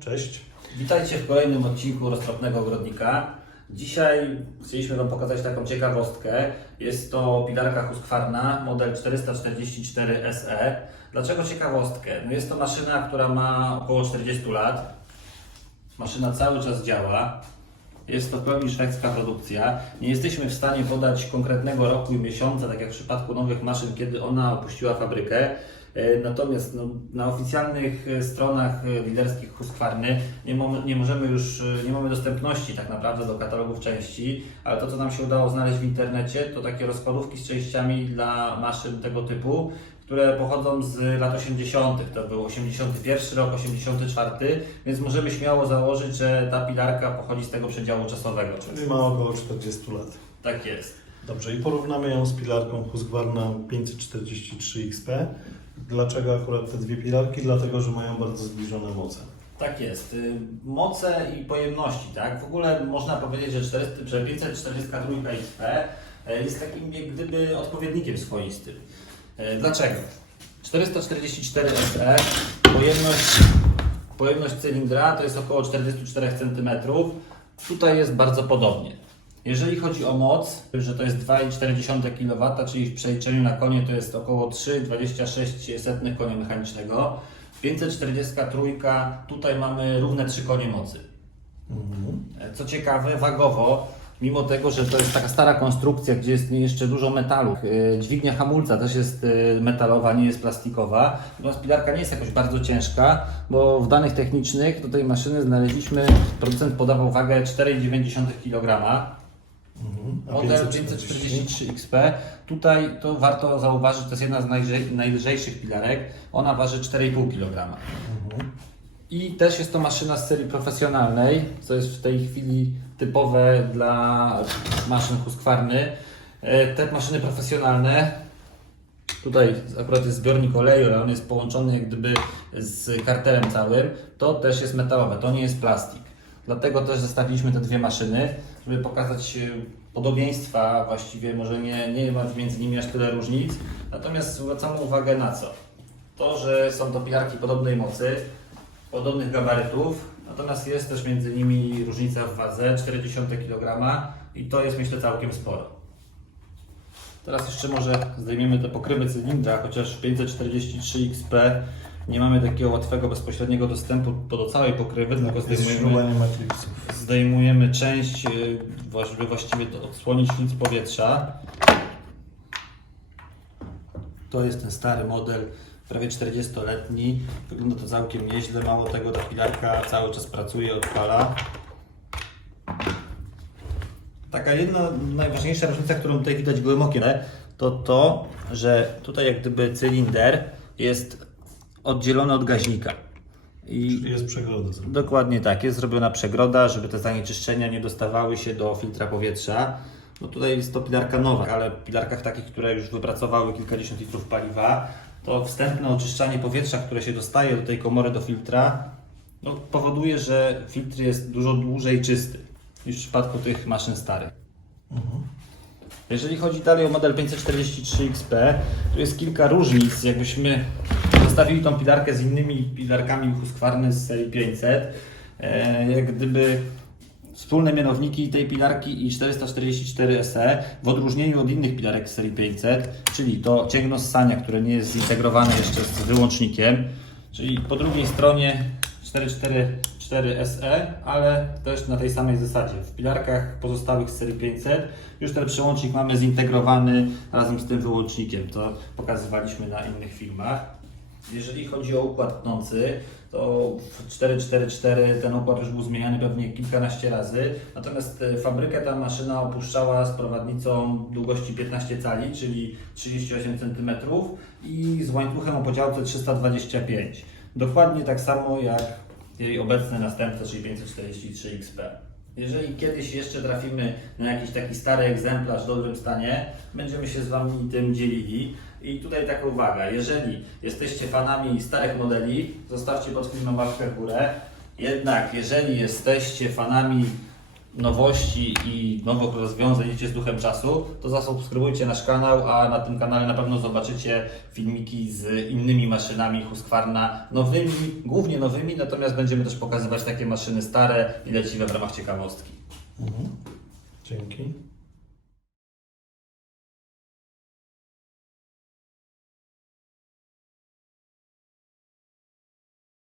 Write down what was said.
Cześć. Witajcie w kolejnym odcinku Roztropnego Ogrodnika. Dzisiaj chcieliśmy Wam pokazać taką ciekawostkę. Jest to pilarka Husqvarna model 444 SE. Dlaczego ciekawostkę? No jest to maszyna, która ma około 40 lat. Maszyna cały czas działa. Jest to w pełni szwedzka produkcja. Nie jesteśmy w stanie podać konkretnego roku i miesiąca, tak jak w przypadku nowych maszyn, kiedy ona opuściła fabrykę. E, Natomiast no, na oficjalnych e, stronach e, dealerskich Husqvarny nie, nie możemy już, nie mamy dostępności tak naprawdę do katalogów części, ale to co nam się udało znaleźć w internecie to takie rozkładówki z częściami dla maszyn tego typu, które pochodzą z lat 80. To był 81 rok, 84, więc możemy śmiało założyć, że ta pilarka pochodzi z tego przedziału czasowego. Czyli ma około 40 lat. Tak jest. Dobrze, i porównamy ją z pilarką Husqvarna 543 XP. Dlaczego akurat te dwie pilarki? Dlatego, że mają bardzo zbliżone moce. Tak jest. Y, Moce i pojemności, tak? W ogóle można powiedzieć, że 400, że 543 XP jest takim jak gdyby odpowiednikiem swoistym. E, Dlaczego? 444 SE, pojemność, pojemność cylindra to jest około 44 cm. Tutaj jest bardzo podobnie. Jeżeli chodzi o moc, że to jest 2,4 kW, czyli w przeliczeniu na konie to jest około 3,26 konia mechanicznego. 543, tutaj mamy równe 3 konie mocy. Mhm. Co ciekawe, wagowo, mimo tego, że to jest taka stara konstrukcja, gdzie jest jeszcze dużo metalu, e, dźwignia hamulca też jest e, metalowa, nie jest plastikowa, natomiast pilarka nie jest jakoś bardzo ciężka, bo w danych technicznych do tej maszyny znaleźliśmy, producent podawał wagę 4,9 kg. Mhm. Model 543? 543 XP. Tutaj to warto zauważyć, to jest jedna z najlżej, najlżejszych pilarek. Ona waży 4,5 kg. Mhm. I też jest to maszyna z serii profesjonalnej, co jest w tej chwili typowe dla maszyn Husqvarny. E, Te maszyny profesjonalne, tutaj akurat jest zbiornik oleju, ale on jest połączony jak gdyby z karterem całym, to też jest metalowe, to nie jest plastik. Dlatego też zestawiliśmy te dwie maszyny, żeby pokazać e, podobieństwa, właściwie może nie, nie ma między nimi aż tyle różnic. Natomiast zwracamy uwagę na co? To, że są to pilarki podobnej mocy, podobnych gabarytów, natomiast jest też między nimi różnica w wadze 0,4 kg i to jest myślę całkiem sporo. Teraz jeszcze może zdejmiemy te pokrywy cylindra, chociaż w 543 XP nie mamy takiego łatwego, bezpośredniego dostępu do całej pokrywy, tylko Jest zdejmujemy, zdejmujemy część, y, żeby właściwie to odsłonić filtr powietrza. To jest ten stary model, prawie 40-letni. Wygląda to całkiem nieźle. Mało tego, ta pilarka cały czas pracuje, odpala. Taka jedna najważniejsza różnica, którą tutaj widać gołym okiem, to to, że tutaj jak gdyby cylinder jest oddzielony od gaźnika. I Czyli jest przegroda zrobiona. Dokładnie tak, jest zrobiona przegroda, żeby te zanieczyszczenia nie dostawały się do filtra powietrza. No tutaj jest to pilarka nowa, ale w pilarkach takich, które już wypracowały kilkadziesiąt litrów paliwa, to wstępne oczyszczanie powietrza, które się dostaje do tej komory, do filtra, no, powoduje, że filtr jest dużo dłużej czysty niż w przypadku tych maszyn starych. Mhm. Jeżeli chodzi dalej o model 543 XP, tu jest kilka różnic. Jakbyśmy zestawili tą pilarkę z innymi pilarkami Husqvarny z serii 500, e, jak gdyby wspólne mianowniki tej pilarki i 444 SE w odróżnieniu od innych pilarek z serii 500, czyli to cięgno ssania, które nie jest zintegrowane jeszcze z wyłącznikiem, czyli po drugiej stronie 444 SE, ale też na tej samej zasadzie. W pilarkach pozostałych z serii 500 już ten przełącznik mamy zintegrowany razem z tym wyłącznikiem. To pokazywaliśmy na innych filmach. Jeżeli chodzi o układ tnący, to w 444 ten układ już był zmieniany pewnie kilkanaście razy. Natomiast e, fabrykę ta maszyna opuszczała z prowadnicą długości 15 cali, czyli 38 cm i z łańcuchem o podziałce 325. Dokładnie tak samo jak jej obecny następca, czyli 543 XP. Jeżeli kiedyś jeszcze trafimy na jakiś taki stary egzemplarz w dobrym stanie, będziemy się z Wami tym dzielili. I tutaj taka uwaga, jeżeli jesteście fanami starych modeli, zostawcie pod filmem łapkę w górę. Jednak jeżeli jesteście fanami nowości i nowych rozwiązań, idziecie z duchem czasu, to zasubskrybujcie nasz kanał, a na tym kanale na pewno zobaczycie filmiki z innymi maszynami Husqvarna, nowymi, głównie nowymi, natomiast będziemy też pokazywać takie maszyny stare i leciwe w ramach ciekawostki. Mhm. Dzięki.